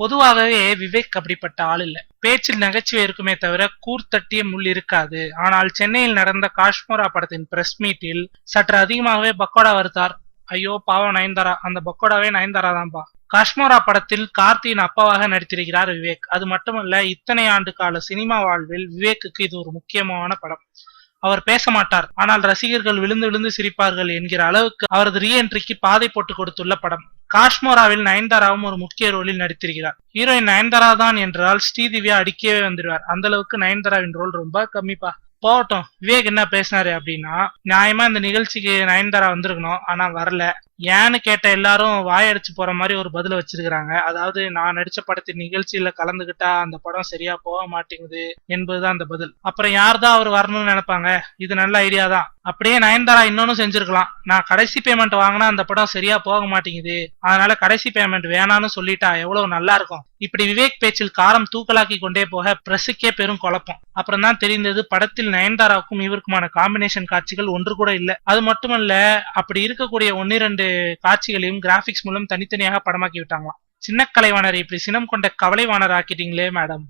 பொதுவாகவே விவேக் அப்படிப்பட்ட ஆள் இல்ல. பேச்சில் நகைச்சுவை இருக்குமே தவிர கூர்த்தட்டிய முள் இருக்காது. ஆனால் சென்னையில் நடந்த காஷ்மோரா படத்தின் பிரஸ் மீட்டில் சற்று அதிகமாகவே பக்கோடா வறுத்தார். ஐயோ பாவம் நயன்தாரா, அந்த பக்கோடாவே நயன்தாரா தான்பா. காஷ்மோரா படத்தில் கார்த்தியின் அப்பாவாக நடித்திருக்கிறார் விவேக். அது மட்டுமல்ல, இத்தனை ஆண்டு கால சினிமா வாழ்வில் விவேக்குக்கு இது ஒரு முக்கியமான படம். அவர் பேச மாட்டார், ஆனால் ரசிகர்கள் விழுந்து விழுந்து சிரிப்பார்கள் என்கிற அளவுக்கு அவரது ரீஎன்ட்ரிக்கு பாதை போட்டு கொடுத்துள்ள படம். காஷ்மோராவில் நயன்தாராவும் ஒரு முக்கிய ரோலில் நடித்திருக்கிறார். ஹீரோயின் நயன்தாரா தான் என்றால் ஸ்ரீதிவ்யா அடிக்கவே வந்துடுவார். அந்த அளவுக்கு நயன்தாராவின் ரோல் ரொம்ப கம்மிப்பா. போகட்டும், விவேக் என்ன பேசினாரு அப்படின்னா, நியாயமா இந்த நிகழ்ச்சிக்கு நயன்தாரா வந்திருக்கணும், ஆனா வரல. ஏன்னு கேட்ட எல்லாரும் வாயடிச்சு போற மாதிரி ஒரு பதில வச்சிருக்காங்க. அதாவது, நான் நடிச்ச படத்தின் நிகழ்ச்சியில கலந்துகிட்டா அந்த படம் சரியா போக மாட்டேங்குது என்பதுதான் அந்த பதில். அப்புறம் யார்தான் அவர் வரணும்னு நினைப்பாங்க? இது நல்ல ஐடியா தான். அப்படியே நயன்தாரா இன்னொன்னு செஞ்சிருக்கலாம். நான் கடைசி பேமெண்ட் வாங்கினா அந்த படம் சரியா போக மாட்டேங்குது, அதனால கடைசி பேமெண்ட் வேணான்னு சொல்லிட்டா எவ்வளவு நல்லா இருக்கும். இப்படி விவேக் பேச்சில் காரம் தூக்கலாக்கி கொண்டே போக பிரஸுக்கே பெரும் குழப்பம். அப்புறம் தான் தெரிந்தது, படத்தில் நயன்தாராவுக்கும் இவருக்குமான காம்பினேஷன் காட்சிகள் ஒன்று கூட இல்ல. அது மட்டுமல்ல, அப்படி இருக்கக்கூடிய 1-2 காட்சிகளையும் கிராபிக்ஸ் மூலம் தனித்தனியாக படமாக்கி விட்டாங்களாம். சின்ன கலைவாணரை இப்படி சினம் கொண்ட கவலைவாணர் ஆக்கிட்டீங்களே மேடம்.